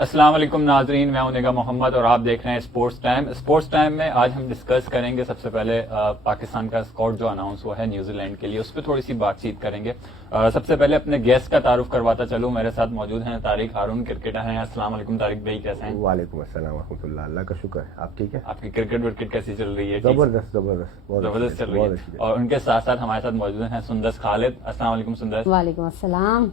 अस्सलाम वालेकुम नाजरीन, मैं हूं निगा मोहम्मद और आप देख रहे हैं स्पोर्ट्स टाइम। स्पोर्ट्स टाइम में आज हम डिस्कस करेंगे सबसे पहले पाकिस्तान का स्क्वाड जो अनाउंस हुआ है न्यूजीलैंड के लिए, उस पर थोड़ी सी बातचीत करेंगे। सबसे पहले अपने गेस्ट का तारुफ करवाता चलूं। मेरे साथ मौजूद हैं तारिक हारून, क्रिकेटर हैं। अस्सलाम वालेकुम तारिक भाई, कैसे हैं? वालेकुम अस्सलाम रहमतुल्लाह, अल्लाह का शुक्र है। आप ठीक है? आपकी क्रिकेट विकेट कैसी चल रही है? जबरदस्त चल रही है। और उनके साथ साथ हमारे साथ मौजूद हैं सुंदस खालिद। अस्सलाम वालेकुम सुंदस। वालेकुम अस्सलाम।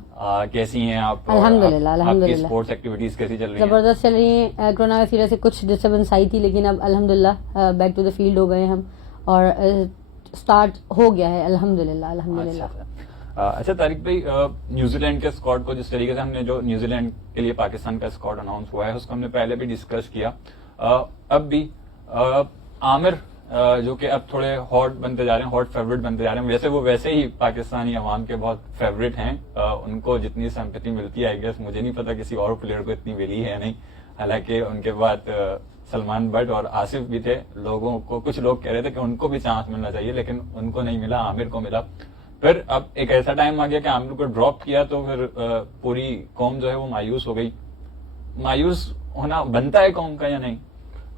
कैसी हैं आप? अल्हम्दुलिल्लाह आपकी स्पोर्ट्स एक्टिविटीज कैसी चल रही है? जबरदस्त चल रही है। कोरोना वगैरह से कुछ डिस्टर्बेंस आई थी, लेकिन अब अल्हम्दुलिल्लाह बैक टू द फील्ड हो गए हम और स्टार्ट हो गया है अल्हम्दुलिल्लाह। अच्छा तारिक भाई, न्यूजीलैंड के स्क्वाड को जिस तरीके से हमने जो न्यूजीलैंड के लिए पाकिस्तान का स्क्वाड अनाउंस हुआ है उसको हमने पहले भी डिस्कस किया। अब भी आमिर जो कि अब थोड़े हॉट बनते जा रहे हैं, हॉट फेवरेट बनते जा रहे हैं। वैसे वो वैसे ही पाकिस्तानी अवाम के बहुत फेवरेट हैं। उनको जितनी सिंपैथी मिलती है आई गेस मुझे नहीं पता किसी और प्लेयर को इतनी मिली है नहीं। हालांकि उनके बाद सलमान बट और आसिफ भी थे। लोगों को कुछ लोग कह रहे थे कि उनको भी चांस मिलना चाहिए, लेकिन उनको नहीं मिला, आमिर को मिला। फिर अब एक ऐसा टाइम आ गया कि आमिर को ड्रॉप किया तो फिर पूरी कौम जो है वो मायूस हो गई। मायूस होना बनता है कौम का या नहीं?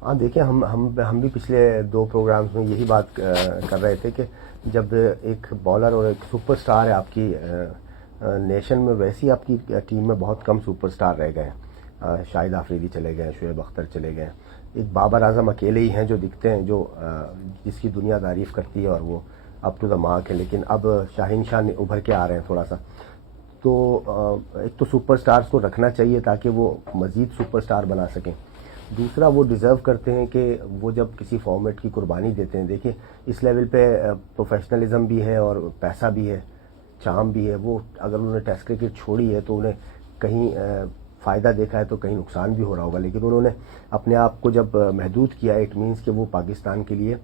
हाँ, देखिए हम भी पिछले 2 प्रोग्राम्स में यही बात कर रहे थे कि जब एक बॉलर और एक सुपरस्टार है आपकी नेशन में, वैसी आपकी टीम में बहुत कम सुपरस्टार रह गए हैं। शाहिद आफरीदी चले गए, शुएब अख्तर चले गए, एक बाबर आजम अकेले ही हैं जो दिखते हैं, जो जिसकी दुनिया तारीफ करती है और वो अप टू द मार्क है। लेकिन अब शाहीन शाह उभर के आ रहे हैं थोड़ा सा। तो एक तो सुपरस्टार्स को रखना चाहिए ताकि वो मजीद सुपरस्टार बना सकें। दूसरा, वो डिज़र्व करते हैं कि वो जब किसी फॉर्मेट की कुर्बानी देते हैं, देखिए इस लेवल पे प्रोफेशनलिज्म भी है और पैसा भी है, चार्म भी है। वो अगर उन्होंने टेस्ट क्रिकेट छोड़ी है तो उन्हें कहीं फ़ायदा देखा है तो कहीं नुकसान भी हो रहा होगा। लेकिन उन्होंने अपने आप को जब महदूद किया, इट मीन्स कि वो पाकिस्तान के लिए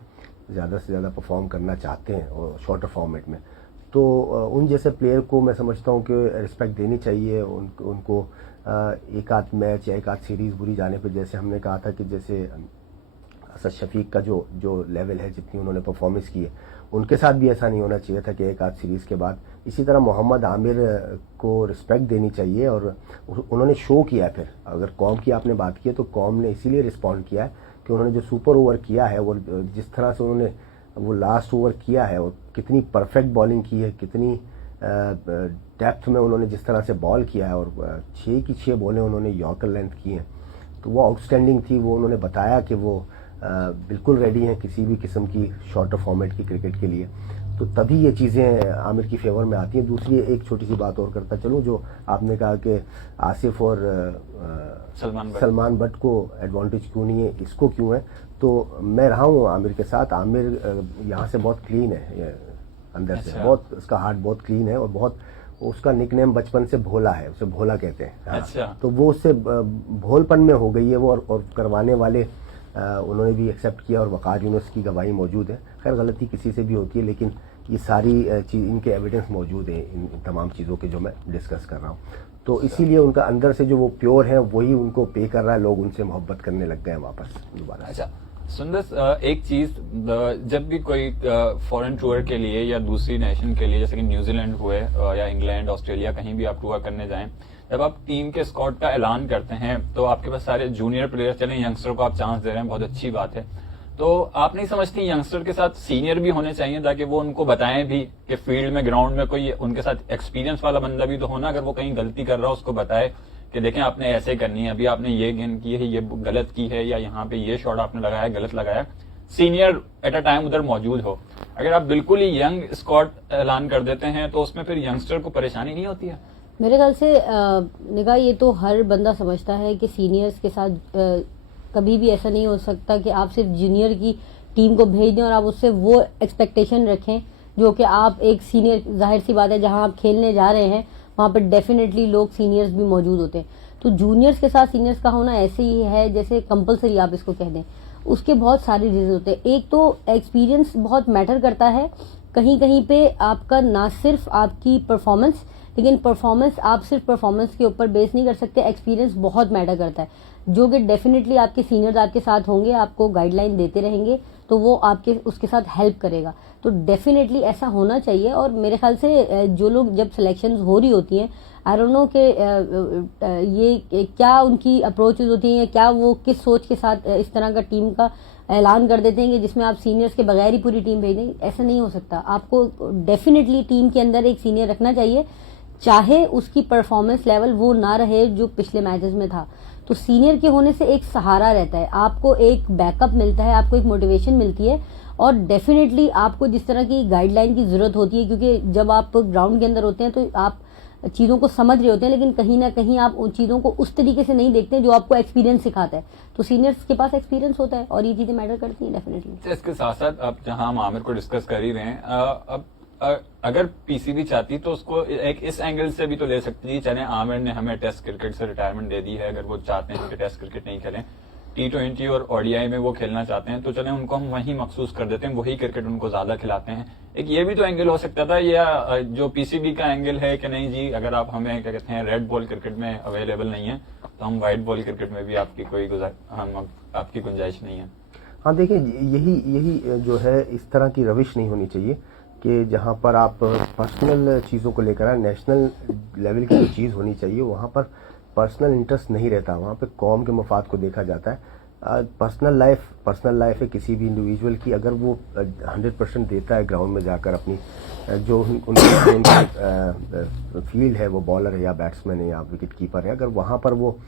ज़्यादा से ज़्यादा परफॉर्म करना चाहते हैं और शॉर्टर फॉर्मेट में। तो उन जैसे प्लेयर को मैं समझता हूँ कि रिस्पेक्ट देनी चाहिए। उनको एक आध मैच या एक आध सीरीज़ बुरी जाने पर, जैसे हमने कहा था कि जैसे असद शफीक का जो लेवल है, जितनी उन्होंने परफॉर्मेंस की है, उनके साथ भी ऐसा नहीं होना चाहिए था कि एक आध सीरीज़ के बाद। इसी तरह मोहम्मद आमिर को रिस्पेक्ट देनी चाहिए और उन्होंने शो किया है। फिर अगर कौम की आपने बात की है तो कौम ने इसीलिए रिस्पॉन्ड किया है कि उन्होंने जो सुपर ओवर किया है, वो जिस तरह से उन्होंने वो लास्ट ओवर किया है और कितनी परफेक्ट बॉलिंग की है, कितनी डेप्थ में उन्होंने जिस तरह से बॉल किया है और 6 की 6 बॉलें उन्होंने यॉर्कर लेंथ की हैं, तो वो आउटस्टैंडिंग थी। वो उन्होंने बताया कि वो बिल्कुल रेडी हैं किसी भी किस्म की शॉर्टर फॉर्मेट की क्रिकेट के लिए। तो तभी ये चीज़ें आमिर की फेवर में आती हैं। दूसरी एक छोटी सी बात और करता चलूँ, जो आपने कहा कि आसिफ और सलमान बट को एडवांटेज क्यों नहीं है, इसको क्यों है, तो मैं रहा हूँ आमिर के साथ। आमिर यहाँ से बहुत क्लीन है, अंदर से बहुत, उसका हार्ट बहुत क्लीन है और बहुत, उसका निकनेम बचपन से भोला है, उसे भोला कहते हैं। अच्छा। तो वो उससे भोलपन में हो गई है वो, और करवाने वाले उन्होंने भी एक्सेप्ट किया और वक़ार यूनुस की गवाही मौजूद है। खैर गलती किसी से भी होती है, लेकिन ये सारी चीज़, इनके एविडेंस मौजूद हैं इन तमाम चीज़ों के जो मैं डिस्कस कर रहा हूँ। तो इसीलिए उनका अंदर से जो वो प्योर है वही उनको पे कर रहा है, लोग उनसे मोहब्बत करने लग गए हैं वापस दोबारा। अच्छा सुंदस, एक चीज, जब भी कोई फॉरेन टूर के लिए या दूसरी नेशन के लिए, जैसे कि न्यूजीलैंड हुए या इंग्लैंड, ऑस्ट्रेलिया, कहीं भी आप टूर करने जाएं, जब आप टीम के स्क्वाड का ऐलान करते हैं तो आपके पास सारे जूनियर प्लेयर, चले यंगस्टर को आप चांस दे रहे हैं, बहुत अच्छी बात है। तो आप नहीं समझती यंगस्टर के साथ सीनियर भी होने चाहिए ताकि वो उनको बताएं भी कि फील्ड में, ग्राउंड में कोई उनके साथ एक्सपीरियंस वाला बंदा भी तो होना, अगर वो कहीं गलती कर रहा हो उसको बताए कि देखें आपने ऐसे करनी है, अभी आपने ये गेंद की है, ये गलत की है, या यहाँ पे ये शॉट आपने लगाया गलत लगाया। सीनियर एट अ टाइम उधर मौजूद हो। अगर आप बिल्कुल ही यंग स्क्वाड ऐलान कर देते हैं तो उसमें फिर यंगस्टर को परेशानी नहीं होती है? मेरे ख्याल से निगाह, ये तो हर बंदा समझता है कि सीनियर्स के साथ कभी भी ऐसा नहीं हो सकता कि आप सिर्फ जूनियर की टीम को भेज दें और आप उससे वो एक्सपेक्टेशन रखें जो कि आप एक सीनियर, जाहिर सी बात है जहां आप खेलने जा रहे हैं वहां पर डेफिनेटली लोग सीनियर्स भी मौजूद होते हैं। तो जूनियर्स के साथ सीनियर्स का होना ऐसे ही है जैसे कंपलसरी आप इसको कह दें। उसके बहुत सारे रीजन होते हैं। एक तो एक्सपीरियंस बहुत मैटर करता है। कहीं कहीं पे आपका ना सिर्फ आपकी परफॉर्मेंस, लेकिन परफॉर्मेंस आप सिर्फ परफॉर्मेंस के ऊपर बेस नहीं कर सकते, एक्सपीरियंस बहुत मैटर करता है, जो कि डेफिनेटली आपके सीनियर्स आपके साथ होंगे, आपको गाइडलाइन देते रहेंगे, तो वो आपके उसके साथ हेल्प करेगा। तो डेफिनेटली ऐसा होना चाहिए। और मेरे ख्याल से जो लोग, जब सिलेक्शंस हो रही होती हैं, आई डोंट नो कि ये क्या उनकी अप्रोचेज होती हैं या क्या वो किस सोच के साथ इस तरह का टीम का ऐलान कर देते हैं कि जिसमें आप सीनियर्स के बगैर ही पूरी टीम भेज देंगे। ऐसा नहीं हो सकता। आपको डेफिनेटली टीम के अंदर एक सीनियर रखना चाहिए, चाहे उसकी परफॉर्मेंस लेवल वो ना रहे जो पिछले मैचेस में था। तो सीनियर के होने से एक सहारा रहता है, आपको एक बैकअप मिलता है, आपको एक मोटिवेशन मिलती है और डेफिनेटली आपको जिस तरह की गाइडलाइन की जरूरत होती है, क्योंकि जब आप ग्राउंड के अंदर होते हैं तो आप चीजों को समझ रहे होते हैं, लेकिन कहीं ना कहीं आप उन चीजों को उस तरीके से नहीं देखते जो आपको एक्सपीरियंस सिखाता है। तो सीनियर्स के पास एक्सपीरियंस होता है और ये चीजें मैटर करती हैं डेफिनेटली। इसके साथ साथ अब जहां हम आमिर को डिस्कस कर ही रहे हैं, अब अगर पीसीबी चाहती तो उसको एक इस एंगल से भी तो ले सकती थी। चले आमिर ने हमें टेस्ट क्रिकेट से रिटायरमेंट दे दी है, अगर वो चाहते हैं कि टेस्ट क्रिकेट नहीं खेलें, T20 और ओडीआई में वो खेलना चाहते हैं, तो चले उनको हम वहीं मखसूस कर देते हैं, वही क्रिकेट उनको ज्यादा खिलाते हैं। एक ये भी तो एंगल हो सकता था, या जो पीसीबी का एंगल है कि नहीं जी, अगर आप हमें क्या कहते हैं रेड बॉल क्रिकेट में अवेलेबल नहीं है तो हम व्हाइट बॉल क्रिकेट में भी आपकी कोई आपकी गुंजाइश नहीं है। हाँ देखिए, यही जो है इस तरह की रविश नहीं होनी चाहिए कि जहाँ पर आप पर्सनल चीज़ों को लेकर आए। नेशनल लेवल की जो चीज़ होनी चाहिए वहाँ पर पर्सनल इंटरेस्ट नहीं रहता, वहाँ पे कौम के मफाद को देखा जाता है। पर्सनल लाइफ है किसी भी इंडिविजुअल की, अगर वो 100% देता है ग्राउंड में जाकर अपनी जो उनकी फील्ड है, वो बॉलर है या बैट्समैन है या विकेट कीपर है, अगर वहाँ पर वो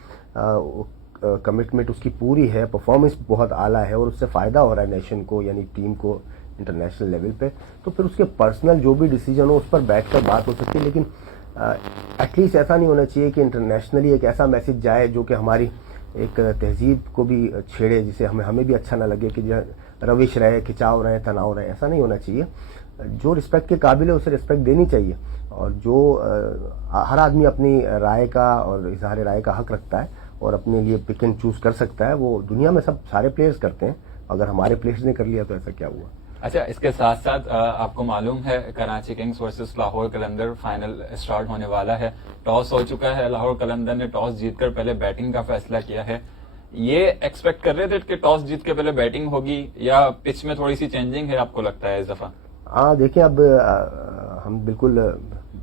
कमिटमेंट उसकी पूरी है, परफॉर्मेंस बहुत आला है और उससे फ़ायदा हो रहा है नेशन को यानी टीम को इंटरनेशनल लेवल पे, तो फिर उसके पर्सनल जो भी डिसीजन हो उस पर बैठकर बात हो सकती है। लेकिन एटलीस्ट ऐसा नहीं होना चाहिए कि इंटरनेशनली एक ऐसा मैसेज जाए जो कि हमारी एक तहजीब को भी छेड़े, जिसे हमें भी अच्छा ना लगे कि रविश रहे, खिंचाव रहे, तनाव रहे। ऐसा नहीं होना चाहिए। जो रिस्पेक्ट के काबिल है उसे रिस्पेक्ट देनी चाहिए और जो हर आदमी अपनी राय का और इजहार राय का हक रखता है और अपने लिए पिक एंड चूज कर सकता है। वो दुनिया में सब सारे प्लेयर्स करते हैं, अगर हमारे प्लेयर्स ने कर लिया तो ऐसा क्या हुआ। अच्छा, इसके साथ साथ आपको मालूम है कराची किंग्स वर्सेस लाहौर कलंदर फाइनल स्टार्ट होने वाला है। टॉस हो चुका है, लाहौर कलंदर ने टॉस जीतकर पहले बैटिंग का फैसला किया है। ये एक्सपेक्ट कर रहे थे कि टॉस जीत के पहले बैटिंग होगी या पिच में थोड़ी सी चेंजिंग है, आपको लगता है इस दफा? हाँ देखिए, अब हम बिल्कुल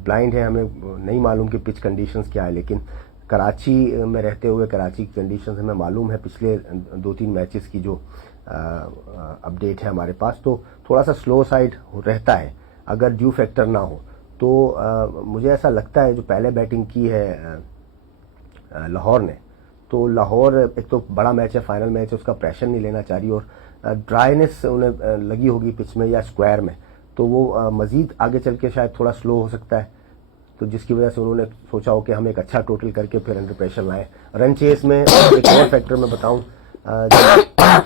ब्लाइंड हैं, हमें नहीं मालूम कि पिच कंडीशंस क्या है, लेकिन कराची में रहते हुए कराची की कंडीशंस हमें मालूम है। पिछले 2-3 मैचेस की जो अपडेट है हमारे पास, तो थोड़ा सा स्लो साइड रहता है अगर ड्यू फैक्टर ना हो तो। मुझे ऐसा लगता है जो पहले बैटिंग की है लाहौर ने, तो लाहौर एक तो बड़ा मैच है, फाइनल मैच है, उसका प्रेशर नहीं लेना चाह रही और ड्राइनेस उन्हें लगी होगी पिच में या स्क्वायर में, तो वो मजीद आगे चल के शायद थोड़ा स्लो हो सकता है, तो जिसकी वजह से उन्होंने सोचा हो कि हम एक अच्छा टोटल करके फिर अंडर प्रेशर लाएं। रन चेस में एक और फैक्टर मैं बताऊं,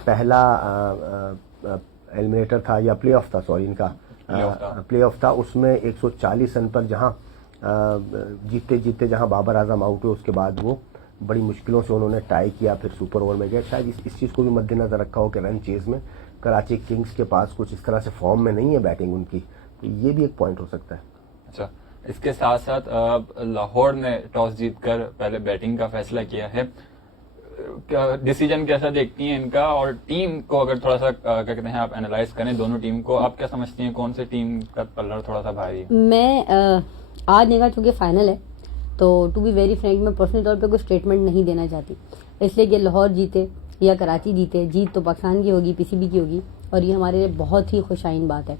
पहला एलिमिनेटर था या प्ले ऑफ था, सॉरी इनका प्ले ऑफ था, उसमें 140 रन पर जहां जीतते जीतते जहां बाबर आजम आउट हुए, उसके बाद वो बड़ी मुश्किलों से उन्होंने टाई किया, फिर सुपर ओवर में गए। शायद इस चीज़ को भी मद्देनजर रखा हो कि रन चेज में कराची किंग्स के पास कुछ इस तरह से फॉर्म में नहीं है बैटिंग उनकी, तो ये भी एक पॉइंट हो सकता है। अच्छा, इसके साथ साथ लाहौर ने टॉस जीतकर पहले बैटिंग का फैसला किया है। डिसीजन कैसा देखती हैं इनका, और टीम को अगर थोड़ा सा क्या कहते हैं आप एनालाइज करें दोनों टीम को, आप क्या समझती हैं कौन सी टीम का पल्ला थोड़ा सा भारी है? मैं आज निगाह चूंकि फाइनल है तो टू बी वेरी फ्रैंक मैं पर्सनल तौर पे कोई स्टेटमेंट नहीं देना चाहती, इसलिए कि लाहौर जीते या कराची जीते, जीत तो पाकिस्तान की होगी, पीसीबी की होगी और ये हमारे लिए बहुत ही खुशाइन बात है।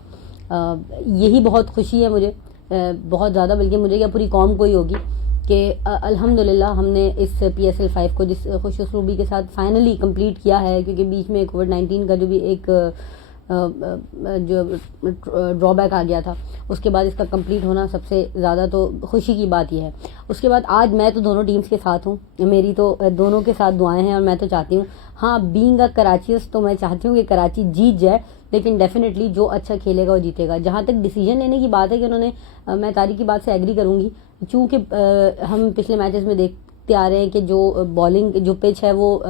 यही बहुत खुशी है मुझे, बहुत ज़्यादा, बल्कि मुझे क्या पूरी कौम को ही होगी कि अल्हम्दुलिल्लाह हमने इस PSL 5 को जिस खुश उसलूबी के साथ फाइनली कंप्लीट किया है, क्योंकि बीच में कोविड-19 का जो भी एक जो ड्रॉबैक आ गया था, उसके बाद इसका कंप्लीट होना सबसे ज़्यादा तो खुशी की बात यह है। उसके बाद आज मैं तो दोनों टीम्स के साथ हूँ, मेरी तो दोनों के साथ दुआएं हैं और मैं तो चाहती हूँ, हाँ बीइंग अ कराचीज, तो मैं चाहती हूँ कि कराची जीत जाए, लेकिन डेफिनेटली जो अच्छा खेलेगा वो जीतेगा। जहाँ तक डिसीजन लेने की बात है कि उन्होंने, मैं तारिक की बात से एग्री करूँगी, चूँकि हम पिछले मैचेस में देखते आ रहे हैं कि जो बॉलिंग जो पिच है वो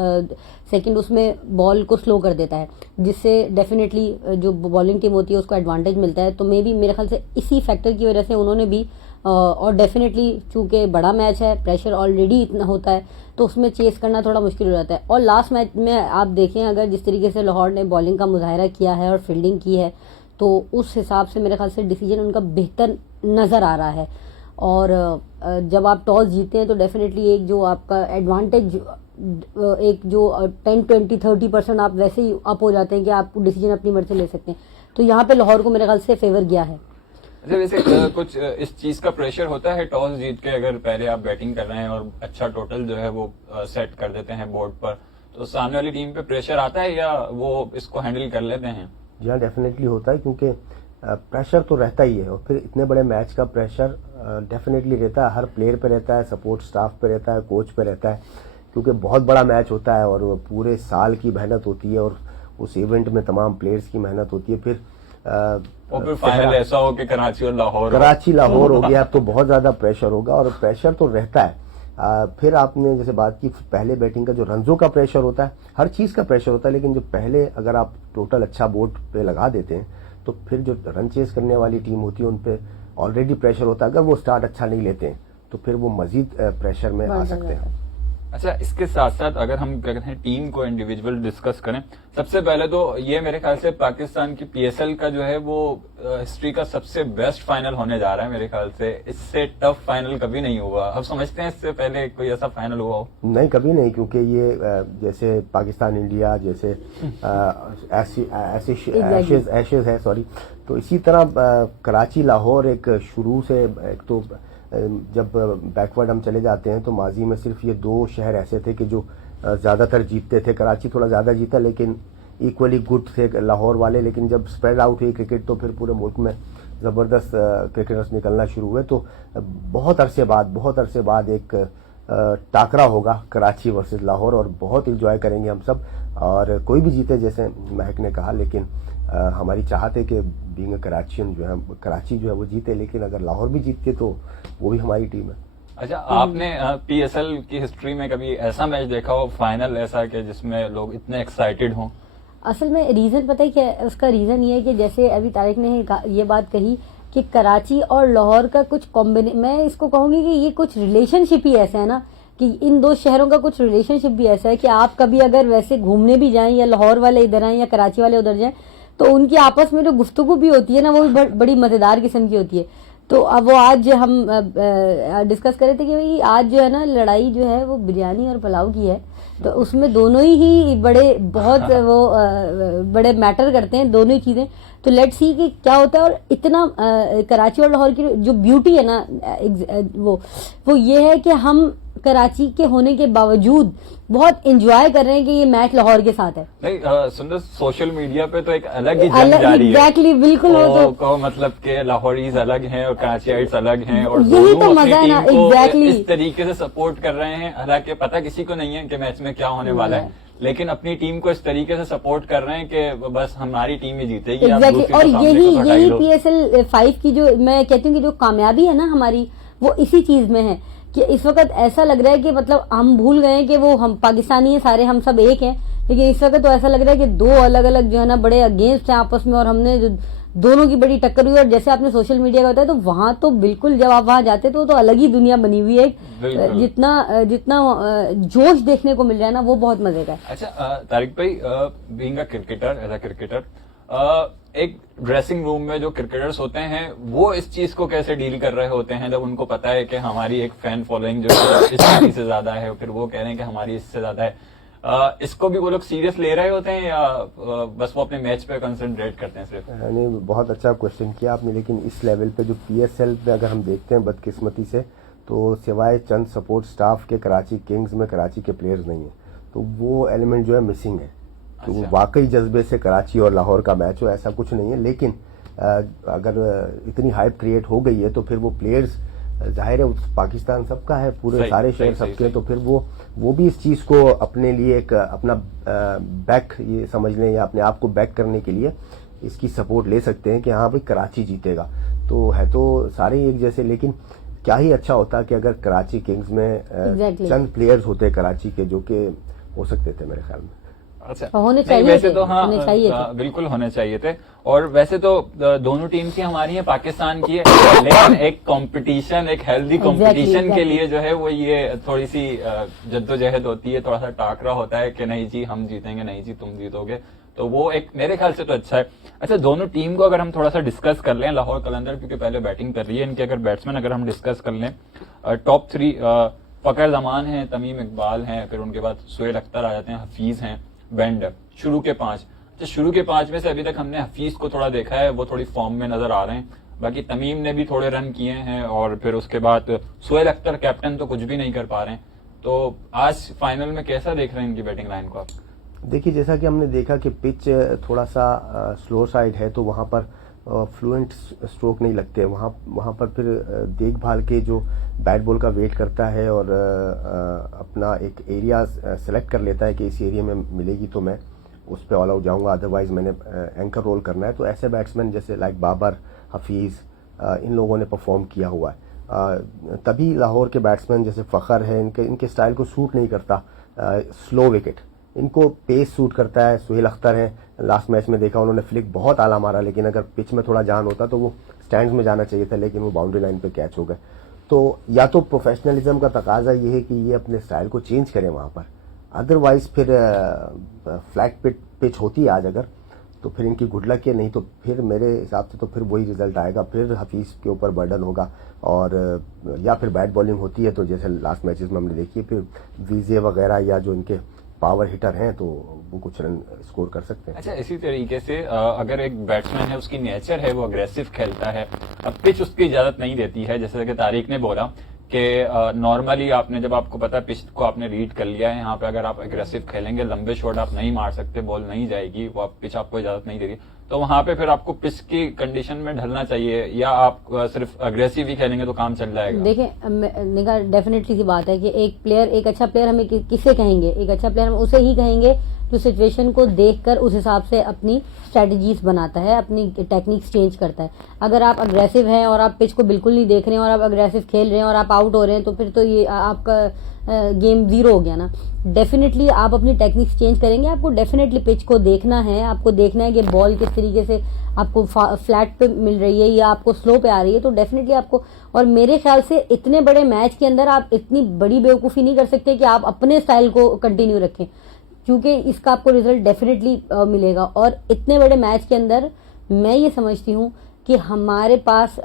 सेकंड उसमें बॉल को स्लो कर देता है, जिससे डेफिनेटली जो बॉलिंग टीम होती है उसको एडवांटेज मिलता है। तो मे बी मेरे ख्याल से इसी फैक्टर की वजह से उन्होंने भी, और डेफिनेटली चूँकि बड़ा मैच है, प्रेशर ऑलरेडी इतना होता है, तो उसमें चेस करना थोड़ा मुश्किल हो जाता है। और लास्ट मैच में आप देखें अगर जिस तरीके से लाहौर ने बॉलिंग का मुजाहरा किया है और फील्डिंग की है, तो उस हिसाब से मेरे ख्याल से डिसीजन उनका बेहतर नज़र आ रहा है। और जब आप टॉस जीते हैं तो डेफिनेटली एक जो आपका एडवांटेज, एक जो 10, 20, 30% आप वैसे ही अप हो जाते हैं कि आप डिसीजन अपनी मर्जी से ले सकते हैं। तो यहाँ पे लाहौर को मेरे ख्याल से फेवर गया है। अच्छा, वैसे कुछ इस चीज का प्रेशर होता है टॉस जीत के, अगर पहले आप बैटिंग कर रहे हैं और अच्छा टोटल जो है वो सेट कर देते हैं बोर्ड पर, तो सामने वाली टीम पे प्रेशर आता है या वो इसको हैंडल कर लेते हैं? जी हाँ, डेफिनेटली होता है, क्योंकि प्रेशर तो रहता ही है, और फिर इतने बड़े मैच का प्रेशर डेफिनेटली रहता है, हर प्लेयर पे रहता है, सपोर्ट स्टाफ पे रहता है, कोच पे रहता है, क्योंकि बहुत बड़ा मैच होता है और पूरे साल की मेहनत होती है और उस इवेंट में तमाम प्लेयर्स की मेहनत होती है। फिर और फिर फाइनल ऐसा हो कि कराची और लाहौर हो गया तो बहुत ज्यादा प्रेशर होगा, और प्रेशर तो रहता है। फिर आपने जैसे बात की पहले बैटिंग का, जो रनों का प्रेशर होता है, हर चीज का प्रेशर होता है, लेकिन जो पहले अगर आप टोटल अच्छा बोर्ड पे लगा देते हैं तो फिर जो रन चेस करने वाली टीम होती है उन पे ऑलरेडी प्रेशर होता है। अगर वो स्टार्ट अच्छा नहीं लेते हैं तो फिर वो मजीद प्रेशर में आ सकते हैं। अच्छा, इसके साथ साथ अगर हम क्या कहते हैं टीम को इंडिविजुअल डिस्कस करें, सबसे पहले तो ये मेरे ख्याल से पाकिस्तान की पीएसएल का जो है वो हिस्ट्री का सबसे बेस्ट फाइनल होने जा रहा है मेरे ख्याल से। इससे टफ फाइनल कभी नहीं हुआ। अब समझते हैं इससे पहले कोई ऐसा फाइनल हुआ हो? नहीं, कभी नहीं, क्योंकि ये जैसे पाकिस्तान इंडिया जैसे एशेज है, सॉरी, तो इसी तरह कराची लाहौर एक शुरू से, एक तो जब बैकवर्ड हम चले जाते हैं तो माजी में सिर्फ ये दो शहर ऐसे थे कि जो ज्यादातर जीतते थे। कराची थोड़ा ज्यादा जीता, लेकिन इक्वली गुड थे लाहौर वाले। लेकिन जब स्प्रेड आउट हुई क्रिकेट तो फिर पूरे मुल्क में जबरदस्त क्रिकेटर्स निकलना शुरू हुए। तो बहुत अरसे बाद एक टाकरा होगा कराची वर्सेस लाहौर, और बहुत इंजॉय करेंगे हम सब। और कोई भी जीते, जैसे महक ने कहा, लेकिन हमारी चाहत है कि बीइंग कराचियन जो है, कराची जो है वो जीते, लेकिन अगर लाहौर भी जीतते तो वो भी हमारी टीम है। अच्छा, आपने पीएसएल की हिस्ट्री में कभी ऐसा मैच देखा हो, फाइनल ऐसा कि जिसमें लोग इतने एक्साइटेड हों? असल में रीजन पता है क्या है? उसका रीजन ये है कि जैसे अभी तारिक ने ये बात कही कि कराची और लाहौर का कुछ मैं इसको कहूंगी कि ये कुछ रिलेशनशिप ही ऐसा है ना, कि इन दो शहरों का कुछ रिलेशनशिप भी ऐसा है कि आप कभी अगर वैसे घूमने भी जाएं, या लाहौर वाले इधर आए या कराची वाले उधर जाएं, तो उनकी आपस में जो गुफ्तगू भी होती है ना, वो भी बड़ी मजेदार किस्म की होती है। तो अब वो आज हम डिस्कस कर रहे थे कि भाई आज जो है ना लड़ाई जो है वो बिरयानी और पुलाव की है, तो उसमें दोनों ही बहुत बड़े मैटर करते हैं दोनों ही चीजें। तो लेट्स सी कि क्या होता है। और इतना कराची और लाहौर की जो ब्यूटी है ना, वो ये है कि हम कराची के होने के बावजूद बहुत एंजॉय कर रहे हैं कि ये मैच लाहौर के साथ है। नहीं, सुंदर, सोशल मीडिया पे तो एक अलग ही जंग जारी है। एग्जैक्टली, बिल्कुल। तो मतलब के लाहौरीज अलग हैं और कराचीइट्स अलग हैं, और यही तो मजा है ना। एग्जैक्टली, इस तरीके से सपोर्ट कर रहे हैं, हालांकि पता किसी को नहीं है कि मैच में क्या होने वाला है, लेकिन अपनी टीम को इस तरीके से सपोर्ट कर रहे हैं कि बस हमारी टीम ही जीतेगी। एग्जैक्टली, और यही पीएसएल 5 की जो मैं कहती हूँ कि जो कामयाबी है ना हमारी, वो इसी चीज में है कि इस वक्त ऐसा लग रहा है कि मतलब हम भूल गए कि वो हम पाकिस्तानी हैं सारे, हम सब एक हैं। लेकिन इस वक्त तो ऐसा लग रहा है कि दो अलग अलग जो है ना बड़े अगेंस्ट हैं आपस में, और हमने दोनों की बड़ी टक्कर हुई। और जैसे आपने सोशल मीडिया का बताया, तो वहां तो बिल्कुल जब आप वहां जाते तो अलग ही दुनिया बनी हुई है। जितना जोश देखने को मिल रहा है ना, वो बहुत मजे का है। अच्छा तारिक भाई, being a cricketer, as a cricketer, एक ड्रेसिंग रूम में जो क्रिकेटर्स होते हैं वो इस चीज को कैसे डील कर रहे होते हैं जब उनको पता है कि हमारी एक फैन फॉलोइंग जो है इस चीज से ज्यादा है, फिर वो कह रहे हैं कि हमारी इससे ज्यादा है? इसको भी वो लोग सीरियस ले रहे होते हैं या बस वो अपने मैच पे कंसंट्रेट करते हैं सिर्फ? नहीं, बहुत अच्छा क्वेश्चन किया आपने। लेकिन इस लेवल पे जो पीएसएल पे अगर हम देखते हैं बदकिस्मती से, तो सिवाय चंद सपोर्ट स्टाफ के कराची किंग्स में कराची के प्लेयर्स नहीं है, तो वो एलिमेंट जो है मिसिंग है। तो अच्छा। वाकई जज्बे से कराची और लाहौर का मैच हो, ऐसा कुछ नहीं है। लेकिन अगर इतनी हाइप क्रिएट हो गई है तो फिर वो प्लेयर्स, जाहिर है पाकिस्तान सबका है, पूरे सारे शहर सबके, तो फिर वो भी इस चीज को अपने लिए एक अपना बैक ये समझ लें, या अपने आप को बैक करने के लिए इसकी सपोर्ट ले सकते हैं कि हाँ भाई कराची जीतेगा। तो है तो सारे एक जैसे, लेकिन क्या ही अच्छा होता कि अगर कराची किंग्स में चंद प्लेयर्स होते कराची के जो कि हो सकते थे मेरे ख्याल में। अच्छा, होने चाहिए वैसे थे, तो हाँ, होने चाहिए थे। बिल्कुल होने चाहिए थे। और वैसे तो दोनों टीम की हमारी है, पाकिस्तान की है, लेकिन एक कंपटीशन, एक हेल्दी कंपटीशन के लिए जो है वो ये थोड़ी सी जद्दोजहद होती है, थोड़ा सा टाकरा होता है कि नहीं जी हम जीतेंगे, नहीं जी तुम जीतोगे। तो वो एक मेरे ख्याल से तो अच्छा है। अच्छा, दोनों टीम को अगर हम थोड़ा सा डिस्कस कर लें, लाहौर कलंदर क्योंकि पहले बैटिंग कर रही है, इनके अगर बैट्समैन अगर हम डिस्कस कर लें, टॉप 3 फकर जमान है, तमीम इकबाल हैं, फिर उनके बाद सुहेल अख्तर आ जाते हैं, हफीज हैं, बेंड, शुरू के 5। अच्छा, शुरू के 5 में से अभी तक हमने हफीज को थोड़ा देखा है, वो थोड़ी फॉर्म में नजर आ रहे हैं, बाकी तमीम ने भी थोड़े रन किए हैं, और फिर उसके बाद सुहेल अख्तर कैप्टन तो कुछ भी नहीं कर पा रहे हैं। तो आज फाइनल में कैसा देख रहे हैं इनकी बैटिंग लाइन को आप? देखिए, जैसा कि हमने देखा कि पिच थोड़ा सा स्लो साइड है, तो वहाँ पर फ्लुएंट स्ट्रोक नहीं लगते, वहाँ पर फिर देखभाल के जो बैट बॉल का वेट करता है और अपना एक एरिया सेलेक्ट कर लेता है कि इस एरिया में मिलेगी तो मैं उस पर ऑल आउट जाऊंगा, अदरवाइज मैंने एंकर रोल करना है। तो ऐसे बैट्समैन जैसे लाइक बाबर, हफीज, इन लोगों ने परफॉर्म किया हुआ है। तभी लाहौर के बैट्समैन जैसे फ़खर है, इनके स्टाइल को सूट नहीं करता स्लो विकेट, इनको पेस सूट करता है। सुहेल अख्तर है, लास्ट मैच में देखा उन्होंने फ्लिक बहुत आला मारा, लेकिन अगर पिच में थोड़ा जान होता तो वो स्टैंड्स में जाना चाहिए था, लेकिन वो बाउंड्री लाइन पे कैच हो गए। तो या तो प्रोफेशनलिज्म का तकाजा ये है कि ये अपने स्टाइल को चेंज करें वहां पर, अदरवाइज फिर फ्लैट पिच होती है आज अगर, तो फिर इनकी गुड लक है, नहीं तो फिर मेरे हिसाब से तो फिर वही रिजल्ट आएगा, फिर हफीज के ऊपर बर्डन होगा, और या फिर बैट बॉलिंग होती है तो जैसे लास्ट मैचेस में हमने देखी है, फिर वीजे वगैरह या जो इनके पावर हिटर हैं तो वो कुछ रन स्कोर कर सकते हैं। अच्छा, इसी तरीके से अगर एक बैट्समैन है, उसकी नेचर है वो अग्रेसिव खेलता है, अब पिच उसकी इजाजत नहीं देती है, जैसे कि तारिक ने बोला कि नॉर्मली आपने जब आपको पता पिच को आपने रीड कर लिया है, यहाँ पे अगर आप एग्रेसिव खेलेंगे, लंबे शॉट आप नहीं मार सकते, बॉल नहीं जाएगी, वो पिच आपको इजाजत नहीं देगी, तो वहां पे फिर आपको पिच की कंडीशन में ढलना चाहिए, या आप सिर्फ अग्रेसिव ही खेलेंगे तो काम चल जाएगा? देखिए निगाह, डेफिनेटली सी बात है कि एक अच्छा प्लेयर हमें किसे कहेंगे? एक अच्छा प्लेयर हम उसे ही कहेंगे जो सिचुएशन को देखकर उस हिसाब से अपनी स्ट्रेटजीज बनाता है, अपनी टेक्निक्स चेंज करता है। अगर आप अग्रेसिव हैं और आप पिच को बिल्कुल नहीं देख रहे हैं और आप अग्रेसिव खेल रहे हैं और आप आउट हो रहे हैं, तो फिर तो ये आपका गेम जीरो हो गया ना। डेफिनेटली आप अपनी टेक्निक्स चेंज करेंगे, आपको डेफिनेटली पिच को देखना है, आपको देखना है कि बॉल किस तरीके से आपको फ्लैट पे मिल रही है या आपको स्लो पे आ रही है, तो डेफिनेटली आपको, और मेरे ख्याल से इतने बड़े मैच के अंदर आप इतनी बड़ी बेवकूफ़ी नहीं कर सकते कि आप अपने स्टाइल को कंटिन्यू रखें, क्योंकि इसका आपको रिजल्ट डेफिनेटली मिलेगा। और इतने बड़े मैच के अंदर मैं ये समझती हूँ कि हमारे पास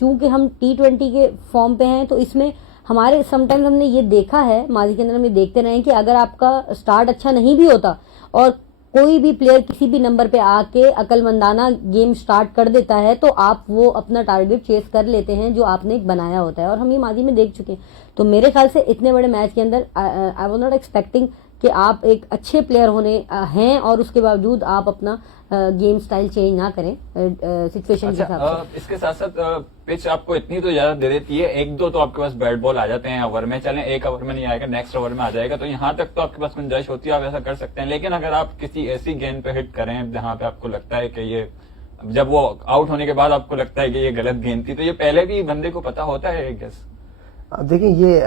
चूंकि हम T20 के फॉर्म पे हैं, तो इसमें हमारे समटाइम्स हमने ये देखा है, माजी के अंदर हम ये देखते रहे कि अगर आपका स्टार्ट अच्छा नहीं भी होता और कोई भी प्लेयर किसी भी नंबर पे आके अकलमंदाना गेम स्टार्ट कर देता है, तो आप वो अपना टारगेट चेस कर लेते हैं जो आपने एक बनाया होता है, और हम ये माजी में देख चुके हैं। तो मेरे ख्याल से इतने बड़े मैच के अंदर आई वाज नॉट एक्सपेक्टिंग कि आप एक अच्छे प्लेयर होने हैं और उसके बावजूद आप अपना गेम स्टाइल चेंज ना करें सिचुएशन के हिसाब से। इसके साथ साथ पिच आपको इतनी तो इजाजत दे देती है, 1-2 तो आपके पास बैट बॉल आ जाते हैं ओवर में, चलें एक ओवर में नहीं आएगा, नेक्स्ट ओवर में आ जाएगा, तो यहाँ तक तो आपके पास गुंजाइश होती है, आप ऐसा कर सकते हैं। लेकिन अगर आप किसी ऐसी गेंद पे हिट करें जहां पे आपको लगता है कि ये, जब वो आउट होने के बाद आपको लगता है कि ये गलत गेंद थी, तो ये पहले भी बंदे को पता होता है? गेस देखिए, ये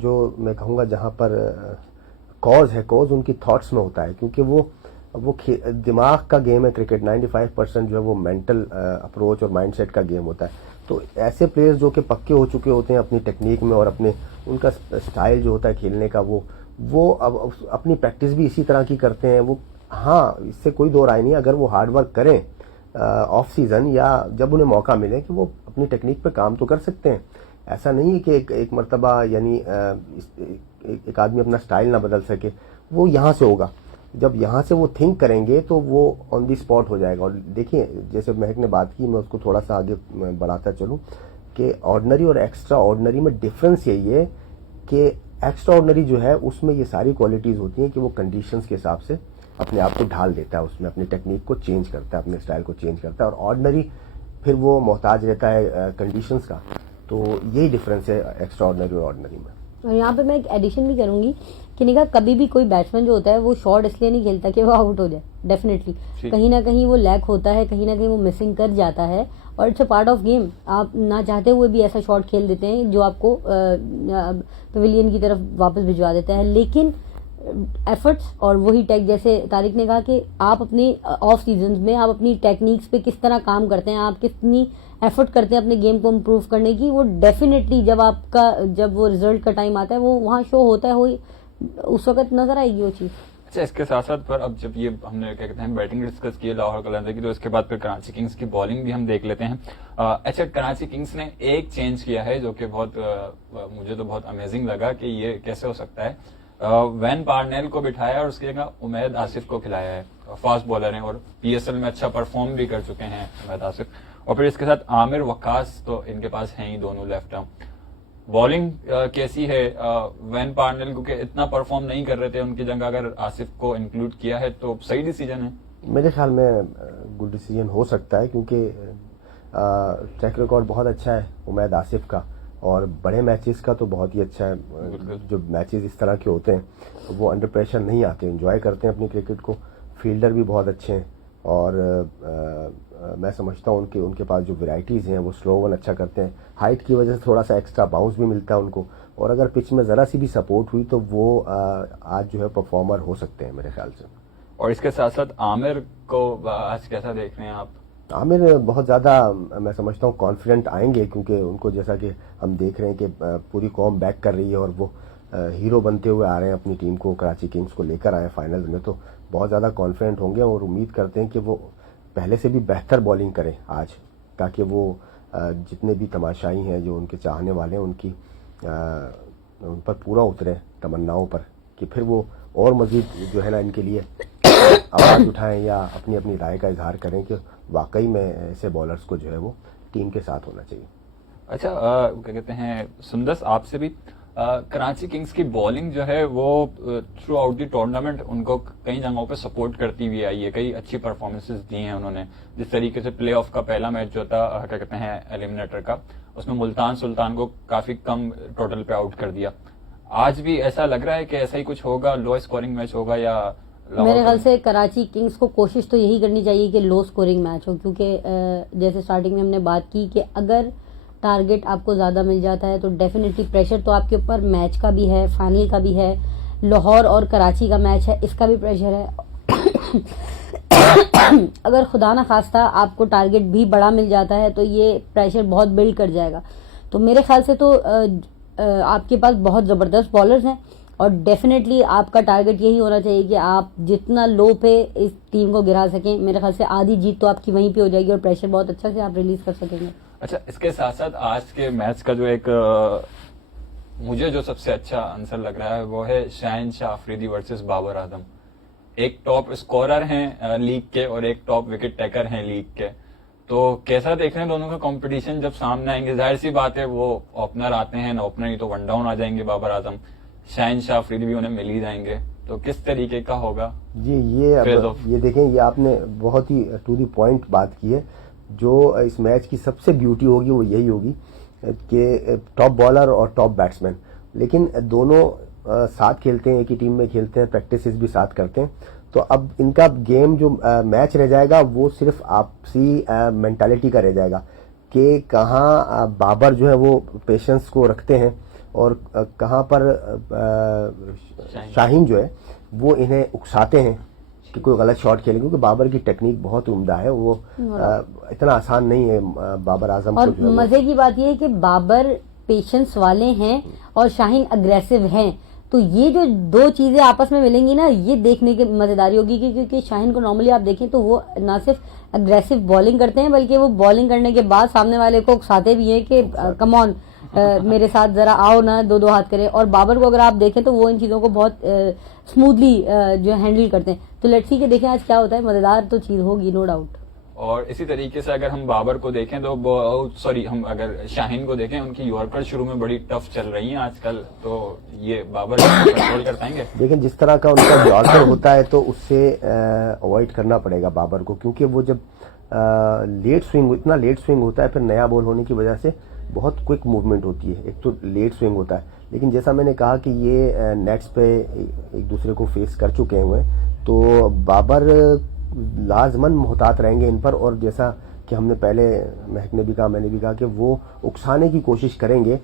जो मैं कहूँगा जहाँ पर कॉज है, कॉज उनकी थॉट्स में होता है, क्योंकि वो दिमाग का गेम है क्रिकेट। 95% जो है वो मेंटल अप्रोच और माइंडसेट का गेम होता है। तो ऐसे प्लेयर्स जो कि पक्के हो चुके होते हैं अपनी टेक्निक में और अपने उनका स्टाइल जो होता है खेलने का, वो अब अपनी प्रैक्टिस भी इसी तरह की करते हैं। वो, हाँ, इससे कोई दो राय नहीं, अगर वो हार्ड वर्क करें ऑफ सीजन या जब उन्हें मौका मिले कि वो अपनी टेक्निक पे काम तो कर सकते हैं। ऐसा नहीं है कि एक मर्तबा यानी एक आदमी अपना स्टाइल ना बदल सके, वो यहाँ से होगा। जब यहाँ से वो थिंक करेंगे तो वो ऑन दी स्पॉट हो जाएगा। और देखिए, जैसे महक ने बात की, मैं उसको थोड़ा सा आगे बढ़ाता चलूँ कि ऑर्डिनरी और एक्स्ट्रा ऑर्डिनरी में डिफरेंस यही है कि एक्स्ट्रा ऑर्डिनरी जो है उसमें ये सारी क्वालिटीज होती हैं कि वो कंडीशंस के हिसाब से अपने आप को ढाल देता है, उसमें अपनी टेक्निक को चेंज करता है, अपने स्टाइल को चेंज करता है। और ऑर्डिनरी फिर वो मोहताज रहता है कंडीशंस का। तो यही डिफरेंस है एक्स्ट्रा ऑर्डिनरी और ऑर्डिनरी में। और यहाँ पे मैं एक एडिशन भी करूंगी कि निगाह, कभी भी कोई बैट्समैन जो होता है वो शॉट इसलिए नहीं खेलता कि वो आउट हो जाए। डेफिनेटली कहीं ना कहीं वो लैक होता है, कहीं ना कहीं वो मिसिंग कर जाता है, और it's a part of game. आप ना चाहते हुए भी ऐसा शॉट खेल देते हैं जो आपको पवेलियन की तरफ वापस भिजवा देता है। लेकिन एफर्ट्स और वही टेक, जैसे तारिक ने कहा कि आप अपने ऑफ सीजन में आप अपनी टेक्निक्स पे किस तरह काम करते हैं, आप कितनी एफर्ट करते हैं अपने गेम को इम्प्रूव करने की, वो डेफिनेटली जब वो रिजल्ट का टाइम आता है वो वहाँ शो होता है, उस वक्त नजर आएगी वो चीज। अच्छा, इसके साथ साथ पर अब जब ये हमने क्या कहते हैं बैटिंग डिस्कस की लाहौर कलंदर की, तो इसके बाद फिर कराची किंग्स की बॉलिंग भी हम देख लेते हैं। अच्छा, कराची किंग्स ने एक चेंज किया है जो कि बहुत मुझे तो बहुत अमेजिंग लगा कि ये कैसे हो सकता है। वैन पार्नेल को बिठाया और उसकी जगह उमैद आसिफ को खिलाया है। फास्ट बॉलर हैं और पीएसएल में अच्छा परफॉर्म भी कर चुके हैं उमैद आसिफ, और फिर इसके साथ आमिर वक्कास तो इनके पास हैं ही दोनों लेफ्ट आर्म। बॉलिंग कैसी है? वैन पार्नेल क्योंकि इतना परफॉर्म नहीं कर रहे थे, उनकी जगह अगर आसिफ को इंक्लूड किया है तो सही डिसीजन है। मेरे ख्याल में गुड डिसीजन हो सकता है, क्योंकि ट्रैक रिकॉर्ड बहुत अच्छा है उमैद आसिफ का, और बड़े मैचेस का तो बहुत ही अच्छा है। जो मैचेस इस तरह के होते हैं वो अंडर प्रेशर नहीं आते, एंजॉय करते हैं अपनी क्रिकेट को। फील्डर भी बहुत अच्छे हैं, और मैं समझता हूँ उनके पास जो वैरायटीज़ हैं वो स्लो वन अच्छा करते हैं। हाइट की वजह से थोड़ा सा एक्स्ट्रा बाउंस भी मिलता है उनको, और अगर पिच में ज़रा सी भी सपोर्ट हुई तो वो आज जो है परफॉर्मर हो सकते हैं मेरे ख्याल से। और इसके साथ साथ आमिर को आज कैसा देख रहे हैं आप? आमिर बहुत ज़्यादा मैं समझता हूँ कॉन्फिडेंट आएंगे, क्योंकि उनको जैसा कि हम देख रहे हैं कि पूरी कौम बैक कर रही है और वो हीरो बनते हुए आ रहे हैं अपनी टीम को, कराची किंग्स को लेकर आए फाइनल में, तो बहुत ज़्यादा कॉन्फिडेंट होंगे और उम्मीद करते हैं कि वो पहले से भी बेहतर बॉलिंग करें आज, ताकि वो जितने भी तमाशाई हैं जो उनके चाहने वाले हैं उनकी उन पर पूरा उतरे तमन्नाओं पर, कि फिर वो और मज़ीद जो है ना इनके लिए आवाज़ उठाएं या अपनी अपनी राय का इजहार करें कि वाकई में ऐसे बॉलर्स को जो है वो टीम के साथ होना चाहिए। अच्छा, क्या कहते हैं सुंदस, आपसे भी कराची किंग्स की बॉलिंग जो है वो थ्रू आउट द टूर्नामेंट उनको कई जगहों पे सपोर्ट करती हुई आई है, कई अच्छी परफॉर्मेंसेस दी हैं उन्होंने। जिस तरीके से प्ले ऑफ का पहला मैच जो था क्या कहते हैं एलिमिनेटर का, उसमें मुल्तान सुल्तान को काफी कम टोटल पे आउट कर दिया। आज भी ऐसा लग रहा है कि ऐसा ही कुछ होगा, लो स्कोरिंग मैच होगा, या मेरे ख्याल से कराची किंग्स को कोशिश तो यही करनी चाहिए कि लो स्कोरिंग मैच हो, क्योंकि जैसे स्टार्टिंग में हमने बात की कि अगर टारगेट आपको ज्यादा मिल जाता है तो डेफिनेटली प्रेशर तो आपके ऊपर मैच का भी है, फाइनल का भी है, लाहौर और कराची का मैच है, इसका भी प्रेशर है। अगर खुदा ना खास्ता आपको टारगेट भी बड़ा मिल जाता है तो ये प्रेशर बहुत बिल्ड कर जाएगा। तो मेरे ख्याल से तो आपके पास बहुत जबरदस्त बॉलर्स हैं और डेफिनेटली आपका टारगेट यही होना चाहिए कि आप जितना लो पे इस टीम को गिरा सकें। मेरे ख्याल से आधी जीत तो आपकी वहीं पे हो जाएगी और प्रेशर बहुत अच्छा से आप रिलीज कर सकेंगे। अच्छा, इसके साथ साथ आज के मैच का जो एक मुझे जो सबसे अच्छा आंसर लग रहा है वो है शाहिन शाह अफरीदी वर्सेस बाबर आजम। एक टॉप स्कोरर हैं लीग के और एक टॉप विकेट टेकर हैं लीग के, तो कैसा देख रहे हैं दोनों का कंपटीशन जब सामने आएंगे? जाहिर सी बात है वो ओपनर आते हैं ना, ओपनर ही तो वन डाउन आ जाएंगे बाबर आजम, शाहिन शाह अफरीदी भी उन्हें मिल ही जाएंगे, तो किस तरीके का होगा जी? ये देखें, ये आपने बहुत ही टू द पॉइंट बात की है। जो इस मैच की सबसे ब्यूटी होगी वो यही होगी कि टॉप बॉलर और टॉप बैट्समैन, लेकिन दोनों साथ खेलते हैं, एक ही टीम में खेलते हैं, प्रैक्टिसेस भी साथ करते हैं। तो अब इनका गेम जो मैच रह जाएगा वो सिर्फ आपसी मेंटालिटी का रह जाएगा कि कहाँ बाबर जो है वो पेशेंस को रखते हैं और कहाँ पर शाहीन जो है वो इन्हें उकसाते हैं कि कोई गलत शॉट खेले, क्योंकि बाबर की टेक्निक बहुत उम्दा है, वो इतना आसान नहीं है बाबर आजम और को। मजे की बात यह है कि बाबर पेशेंस वाले हैं और शाहीन अग्रेसिव हैं, तो ये जो दो चीजें आपस में मिलेंगी ना, ये देखने की मजेदारी होगी। क्योंकि शाहीन को नॉर्मली आप देखें तो वो ना सिर्फ अग्रेसिव बॉलिंग करते हैं बल्कि वो बॉलिंग करने के बाद सामने वाले को उकसाते भी हैं कि कम ऑन मेरे साथ जरा आओ ना, दो हाथ करें। और बाबर को अगर आप देखें तो वो इन चीजों को बहुत स्मूथली जो हैंडल करते हैं। तो लेट्स सी के देखें आज क्या होता है, मजेदार तो चीज होगी नो डाउट। और इसी तरीके से अगर हम बाबर को देखें तो हम अगर शाहीन को देखें, उनकी यॉर्कर शुरू में बड़ी टफ चल रही हैं आजकल, तो ये बाबर कंट्रोल कर पाएंगे? लेकिन जिस तरह का उनका यॉर्कर होता है तो उससे अवॉइड करना पड़ेगा बाबर को, क्योंकि वो जब इतना लेट स्विंग होता है, फिर नया बॉल होने की वजह से बहुत क्विक मूवमेंट होती है। एक तो लेट स्विंग होता है, लेकिन जैसा मैंने कहा कि ये नेट्स पे एक दूसरे को फेस कर चुके हुए हैं, तो बाबर लाजमन मुहतात रहेंगे इन पर। और जैसा कि हमने पहले महक ने भी कहा, मैंने भी कहा कि वो उकसाने की कोशिश करेंगे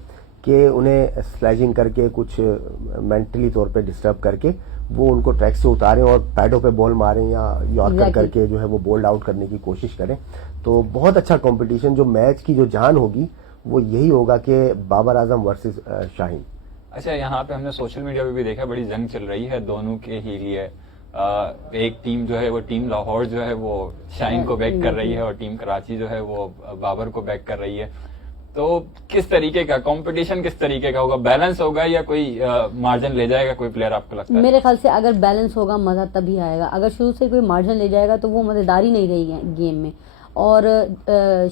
कि उन्हें स्लैजिंग करके कुछ मेंटली तौर पे डिस्टर्ब करके वो उनको ट्रैक से उतारें और पैडों पे बॉल मारें या यॉर्कर करके जो है वो बोल्ड आउट करने की कोशिश करें। तो बहुत अच्छा कंपटीशन, जो मैच की जो जान होगी वो यही होगा कि बाबर आजम वर्सेस शाहीन। अच्छा, यहाँ पे हमने सोशल मीडिया पे भी देखा बड़ी जंग चल रही है दोनों के ही लिए। एक टीम जो है वो टीम लाहौर जो है वो शाहीन को बैक कर रही है और टीम कराची जो है वो बाबर को बैक कर रही है। तो किस तरीके का कंपटीशन किस तरीके का होगा, बैलेंस होगा या कोई मार्जिन ले जाएगा कोई प्लेयर आपको लगता है? मेरे ख्याल से अगर बैलेंस होगा मजा तभी आएगा, अगर शुरू से कोई मार्जिन ले जाएगा तो वो मजेदारी नहीं रहेगी गेम में। और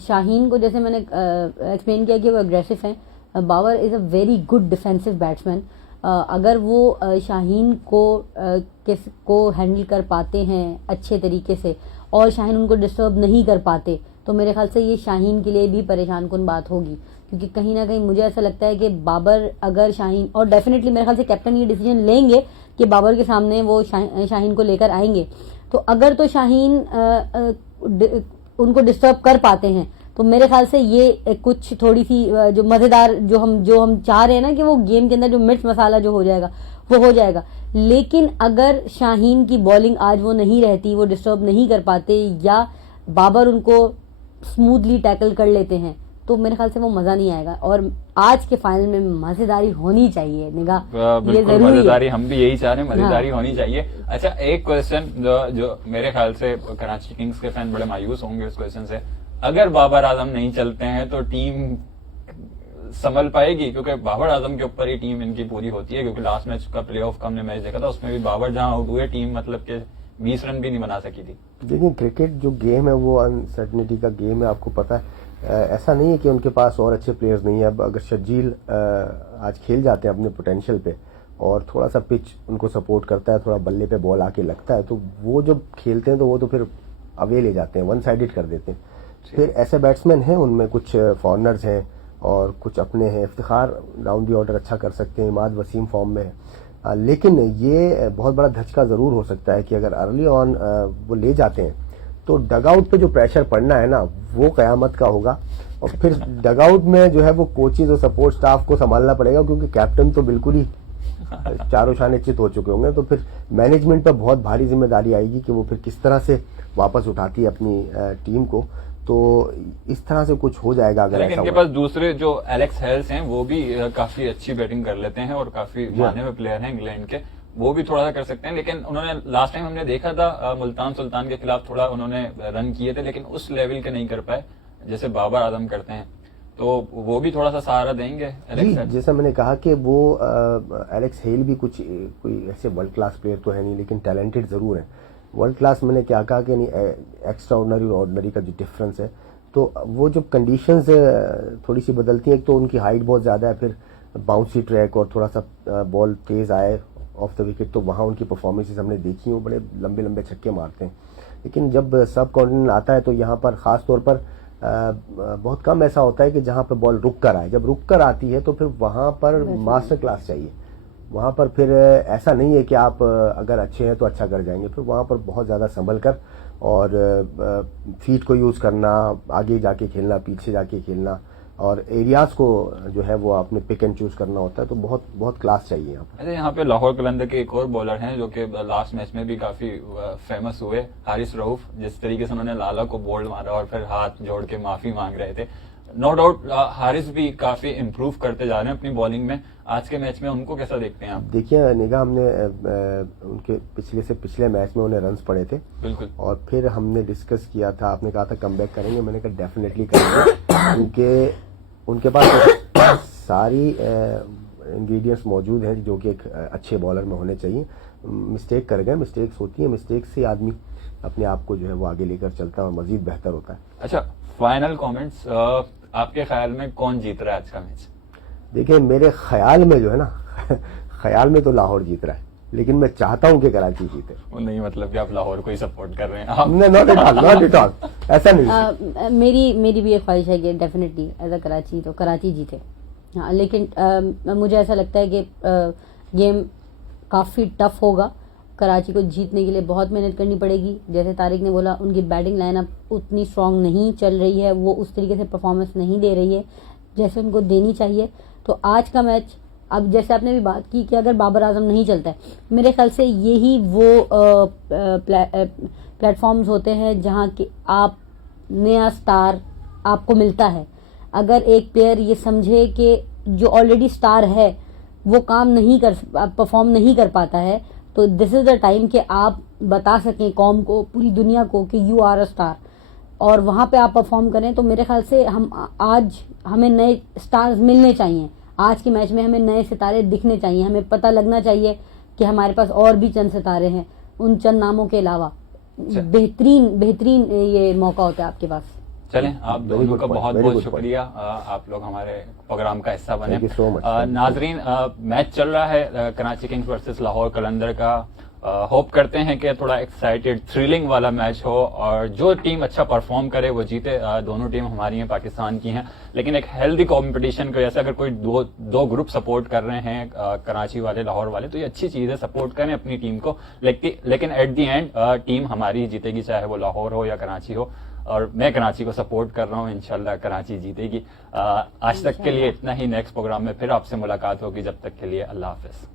शाहीन को जैसे मैंने एक्सप्लेन किया कि वो एग्रेसिव हैं, Babar is a very good defensive batsman. अगर वो शाहीन को हैंडल कर पाते हैं अच्छे तरीके से और शाहीन उनको डिस्टर्ब नहीं कर पाते तो मेरे ख्याल से ये शाहीन के लिए भी परेशान कुन बात होगी, क्योंकि कहीं ना कहीं मुझे ऐसा लगता है कि बाबर अगर शाहीन, और डेफिनेटली मेरे ख्याल से कैप्टन ये डिसीजन लेंगे कि बाबर के सामने वो शाहीन को लेकर आएंगे, तो अगर तो शाहीन उनको डिस्टर्ब कर पाते हैं तो मेरे ख्याल से ये कुछ थोड़ी सी जो मजेदार जो हम चाह रहे हैं ना कि वो गेम के अंदर जो मिर्च मसाला जो हो जाएगा वो हो जाएगा। लेकिन अगर शाहीन की बॉलिंग आज वो नहीं रहती, वो डिस्टर्ब नहीं कर पाते या बाबर उनको स्मूथली टैकल कर लेते हैं तो मेरे ख्याल से वो मजा नहीं आएगा। और आज के फाइनल में मजेदारी होनी चाहिए निगाह, ये जरूरी मजेदारी है। हम भी यही चाह रहे हैं, मजेदारी हाँ। होनी चाहिए। अच्छा, एक क्वेश्चन जो मेरे ख्याल से कराची किंग्स के फैन बड़े मायूस होंगे उस क्वेश्चन से, अगर बाबर आजम नहीं चलते हैं तो टीम संभल पाएगी? क्योंकि बाबर आजम के ऊपर ही टीम इनकी पूरी होती है, क्योंकि लास्ट मैच का प्लेऑफ का हमने मैच देखा था उसमें भी बाबर जहां आउट हुए टीम मतलब के 20 रन भी नहीं बना सकी थी। देखिए, क्रिकेट जो गेम है वो अनसर्टनिटी का गेम है, आपको पता है। ऐसा नहीं है कि उनके पास और अच्छे प्लेयर्स नहीं है। अब अगर शर्जील आज खेल जाते हैं अपने पोटेंशियल पे और थोड़ा सा पिच उनको सपोर्ट करता है, थोड़ा बल्ले पे बॉल आके लगता है, तो वो जब खेलते हैं तो वो तो फिर अवे ले जाते हैं, वन साइडेड कर देते हैं। फिर ऐसे बैट्समैन हैं, उनमें कुछ फॉरनर्स हैं और कुछ अपने हैं। इफ्तिखार डाउन दी ऑर्डर अच्छा कर सकते हैं, इमाद वसीम फॉर्म में है। लेकिन ये बहुत बड़ा धचका जरूर हो सकता है कि अगर अर्ली ऑन वो ले जाते हैं तो डगआउट पे जो प्रेशर पड़ना है ना वो कयामत का होगा। और फिर डगआउट में जो है वो कोचेज और सपोर्ट स्टाफ को संभालना पड़ेगा, क्योंकि कैप्टन तो बिल्कुल ही चारों शाने चित हो चुके होंगे। तो फिर मैनेजमेंट पर बहुत भारी जिम्मेदारी आएगी कि वो फिर किस तरह से वापस उठाती है अपनी टीम को। तो इस तरह से कुछ हो जाएगा अगर ऐसा इनके पास दूसरे जो एलेक्स हेल्स हैं वो भी काफी अच्छी बैटिंग कर लेते हैं और काफी माने हुए प्लेयर हैं इंग्लैंड के, वो भी थोड़ा सा कर सकते हैं। लेकिन उन्होंने लास्ट टाइम हमने देखा था मुल्तान सुल्तान के खिलाफ थोड़ा उन्होंने रन किए थे, लेकिन उस लेवल के नहीं कर पाए जैसे बाबर आजम करते हैं। तो वो भी थोड़ा सा सहारा देंगे एलेक्स हेल। जैसा मैंने कहा कि वो एलेक्स हेल भी कोई ऐसे वर्ल्ड क्लास प्लेयर तो है नहीं, लेकिन टैलेंटेड जरूर है। वर्ल्ड क्लास मैंने क्या कहा कि नहीं, एक्स्ट्रा ऑर्डिनरी और ऑर्डिनरी का जो डिफरेंस है, तो वो जब कंडीशंस थोड़ी सी बदलती हैं, एक तो उनकी हाइट बहुत ज्यादा है, फिर बाउंसी ट्रैक और थोड़ा सा बॉल तेज आए ऑफ द विकेट, तो वहां उनकी परफॉर्मेंसेस हमने देखी, वो बड़े लंबे लंबे छक्के मारते हैं। लेकिन जब सब कॉन्टिनेंट आता है तो यहाँ पर खास तौर पर बहुत कम ऐसा होता है कि जहां पर बॉल रुक कर आए। जब रुक कर आती है तो फिर वहां पर मास्टर क्लास चाहिए। वहां पर फिर ऐसा नहीं है कि आप अगर अच्छे हैं तो अच्छा कर जाएंगे, फिर वहां पर बहुत ज्यादा संभल कर और फीट को यूज करना, आगे जाके खेलना, पीछे जाके खेलना और एरियाज को जो है वो आपने पिक एंड चूज करना होता है। तो बहुत बहुत क्लास चाहिए यहाँ पर। अच्छा, यहाँ पे लाहौर कलंदर के एक और बॉलर हैं जो कि लास्ट मैच में भी काफी फेमस हुए, हारिस रऊफ। जिस तरीके से उन्होंने लाला को बोल्ड मारा और फिर हाथ जोड़ के माफी मांग रहे थे, नो डाउट हारिस भी काफी इम्प्रूव करते जा रहे हैं अपनी बॉलिंग में। आज के मैच में उनको कैसा देखते हैं आप? देखिए निगाह, हमने उनके पिछले मैच में उन्हें रन्स पड़े थे बिल्कुल, और फिर हमने डिस्कस किया था, आपने कहा था कमबैक करेंगे, मैंने कहा डेफिनेटली करेंगे। उनके पास सारी इंग्रेडिएंट्स मौजूद हैं जो कि एक अच्छे बॉलर में होने चाहिए। मिस्टेक कर गए, मिस्टेक्स होती है, मिस्टेक से आदमी अपने आप को जो है वो आगे लेकर चलता है और मजीद बेहतर होता है। अच्छा, फाइनल कमेंट्स, आपके ख्याल में कौन जीत रहा है आज का मैच? देखिए, मेरे ख्याल में जो है ना ख्याल में तो लाहौर जीत रहा है, लेकिन मैं चाहता हूं कि कराची जीते। वो नहीं मतलब कि आप लाहौर को ही सपोर्ट कर रहे हैं आप? नॉट एट ऑल, ऐसा नहीं। मेरी भी एक ख्वाहिश है कि डेफिनेटली एज अ कराची तो कराची जीते। हाँ, लेकिन मुझे ऐसा लगता है कि गेम काफी टफ होगा। कराची को जीतने के लिए बहुत मेहनत करनी पड़ेगी। जैसे तारिक ने बोला, उनकी बैटिंग लाइनअप उतनी स्ट्रांग नहीं चल रही है, वो उस तरीके से परफॉर्मेंस नहीं दे रही है जैसे उनको देनी चाहिए। तो आज का मैच, अब जैसे आपने भी बात की कि अगर बाबर आजम नहीं चलता है, मेरे ख्याल से यही वो प्लेटफॉर्म्स होते हैं जहां कि आप नया स्टार आपको मिलता है। अगर एक प्लेयर ये समझे कि जो ऑलरेडी स्टार है वो काम नहीं कर परफॉर्म नहीं कर पाता है, तो दिस इज द टाइम कि आप बता सकें कौम को, पूरी दुनिया को कि यू आर अ स्टार, और वहां पे आप परफॉर्म करें। तो मेरे ख्याल से आज हमें नए स्टार्स मिलने चाहिए, आज के मैच में हमें नए सितारे दिखने चाहिए, हमें पता लगना चाहिए कि हमारे पास और भी चंद सितारे हैं उन चंद नामों के अलावा। बेहतरीन ये मौका होता है आपके पास। चलें, आप दोनों का बहुत बहुत शुक्रिया, आप लोग हमारे प्रोग्राम का हिस्सा बने। Thank you so much. नाजरीन, मैच चल रहा है कराची किंग्स वर्सेस लाहौर कलंदर का। होप करते हैं कि थोड़ा एक्साइटेड थ्रिलिंग वाला मैच हो और जो टीम अच्छा परफॉर्म करे वो जीते। दोनों टीम हमारी हैं, पाकिस्तान की हैं, लेकिन एक हेल्दी कंपटीशन की वजह से अगर कोई दो ग्रुप सपोर्ट कर रहे हैं, कराची वाले लाहौर वाले, तो ये अच्छी चीज है, सपोर्ट करें अपनी टीम को। लेकिन एट दी एंड टीम हमारी जीतेगी, चाहे वो लाहौर हो या कराची हो, और मैं कराची को सपोर्ट कर रहा हूँ। इंशाल्लाह कराची जीतेगी। आज तक के लिए इतना ही, नेक्स्ट प्रोग्राम में फिर आपसे मुलाकात होगी। जब तक के लिए अल्लाह हाफिज।